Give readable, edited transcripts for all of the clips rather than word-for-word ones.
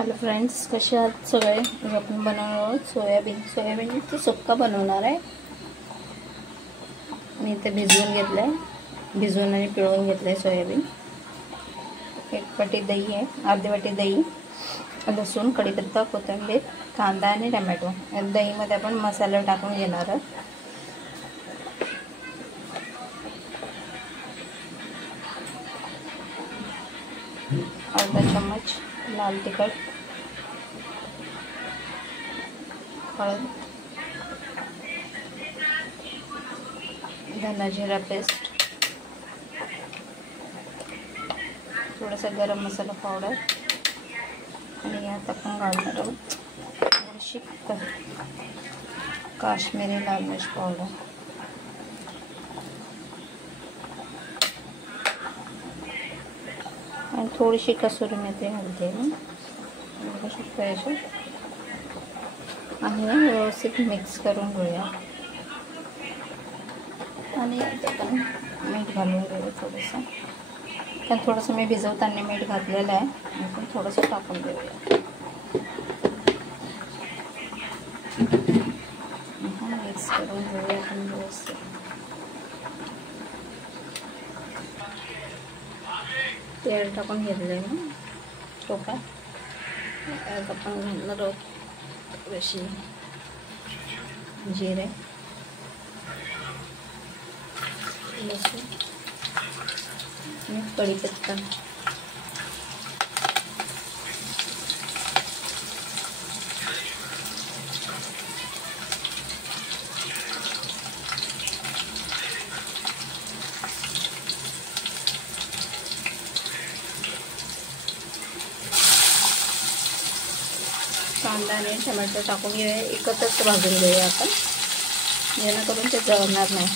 Hello friends, कसे आहात सगळे? आज आपण बनवणार आहोत सोयाबीनचा सुक्का बनवणार आहे। मी इथे भिजवून आणि पिळून घेतलंय सोयाबीन। 1 वाटी दही आहे, अर्धी वाटी दही, लसूण, कढीपत्ता, कोथिंबीर, कांदा आणि टोमॅटो। या दहीमध्ये आपण मसाला टाकून घेणार आहोत। अर्धा चम्मच लाल तिखट, हळद, धना जिरा पेस्ट, थोडासा गरम मसाला पावडर आणि यात आपण घालणार आहोत थोडीशी काश्मीरी लाल मिर्च पावडर आणि थोडीशी कसुरी मेथी घालते मी। आणि व्यवस्थित मिक्स करून घेऊया आणि आता आपण मीठ घालून घेऊया थोडंसं, कारण थोडंसं मी भिजवताना मीठ घातलेलं आहे, आपण थोडंसं टाकून देऊया। मिक्स करून घेऊया आपण व्यवस्थित। तेल टाकून घेतलं आहे मी टोपात। यात आपण घालणार आहोत थोडीशी जिरे, लसूण आणि कढीपत्ता। कांदा आणि टोमॅटो टाकून घेऊया, एकत्रच भाजून घेऊया आपण, जेणेकरून ते जळणार नाही।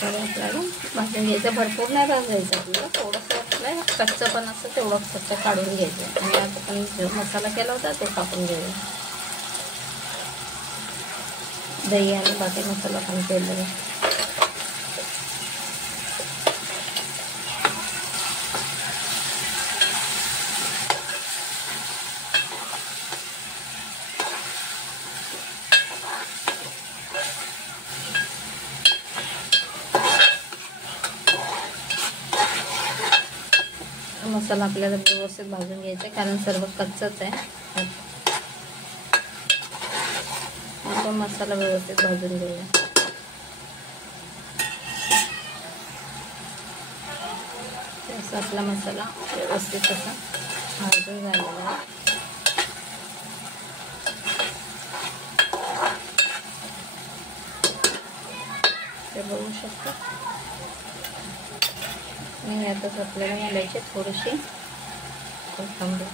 तर आपल्याला भाजून घ्यायचं, भरपूर नाही भाजायचं आपल्याला, थोडंसं आपलं कच्चं पण असतं तेवढं फक्त काढून घ्यायचं। आणि आता आपण जो मसाला केला होता तो टाकून घेऊया, दही आणि बाकी मसाला पण केलेला आहे। मसाला आपल्याला व्यवस्थित भाजून घ्यायचा, कारण सर्व कच्चाच आहे। आपण मसाला व्यवस्थित भाजून घेऊया। असा आपला मसाला व्यवस्थित असा भाजून झालेला आहे। ते बघू शकता। आणि यातच आपल्याला घालायचे थोडीशी कोथिंबीर,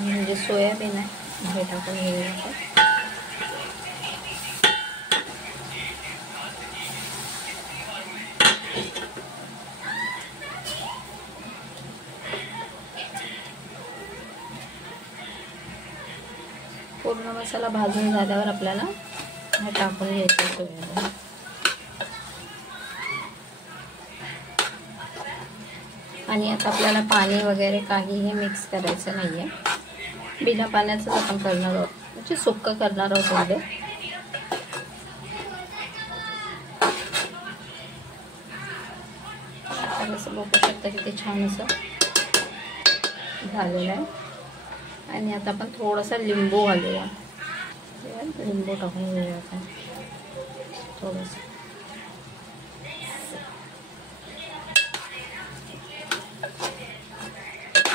म्हणजे सोयाबीन आहे हे टाकून घेऊया आपण। पूर्ण मसाला भाजून झाल्यावर आपल्याला हे टाकून घ्यायचं सोयाबीन। आणि आता आपल्याला पाणी वगैरे काहीही मिक्स करायचं नाही आहे, बिना पाण्याचंच आपण करणार आहोत, म्हणजे सुक्कं करणार आहोत म्हणजे। असं बघू शकता किती छान असं झालेलं आहे। आणि आता आपण थोडासा लिंबू घालूया, लिंबू टाकून घेऊया आपण थोडंसं।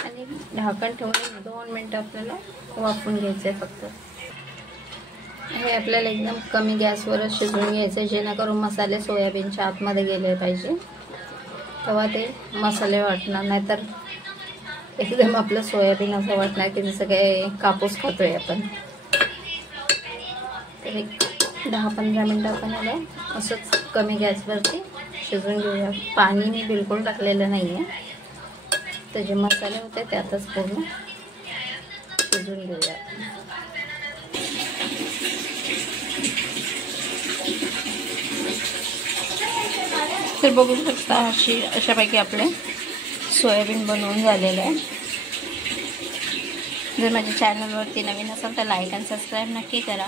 आणि झाकण ठेवून 2 मिनटं आपल्याला वाफवून घ्यायचं आहे फक्त। हे आपल्याला एकदम कमी गॅसवरच शिजवून घ्यायचं आहे, जेणेकरून मसाले सोयाबीनच्या आतमध्ये गेले पाहिजे, तेव्हा ते मसाले वाटणार नाही। तर एकदम आपलं सोयाबीन असं वाटणार की जसं काही कापूस खातोय आपण। तर एक 10-15 मिनटं आपण याला असंच कमी गॅसवरती शिजवून घेऊया। पाणी मी बिलकुल टाकलेलं नाही आहे, तर जे मसाले होते त्यातच पूर्ण शिजवून घेऊया. तर बघू शकता अशापैकी आपले सोयाबीन बनवून झालेलं आहे. जर माझ्या चॅनलवरती नवीन असाल तर लाईक आणि सबस्क्राईब नक्की करा.